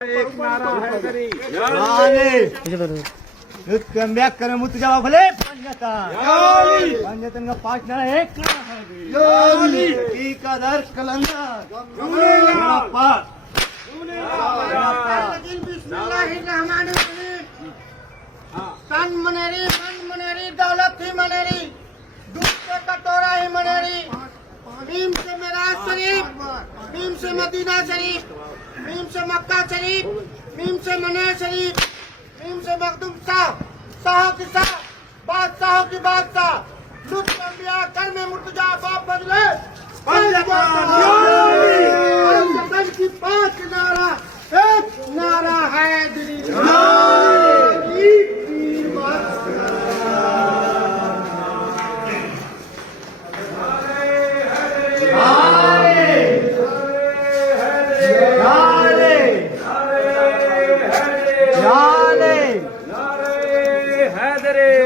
एक नारा हैदरी कमबॅक करे मुतजा भले पंजतन का पांच नारा एक की कदर कलंदर सन मनेरी दौलत ही मनेरी दूध से कटोरा ही मनेरी मीम से मिराज शरीफ मीम से मदीना शरीफ मीम से मक्का शरीफ मीम से मनेर शरीफ मीम से मखदूम शाह शाह की शाह बादशाह की बादशाह लुत्फ अंबिया कर में मुर्तजा बाप बदले पंजतन की पांच नारा एक नारा हैदरी हैदरी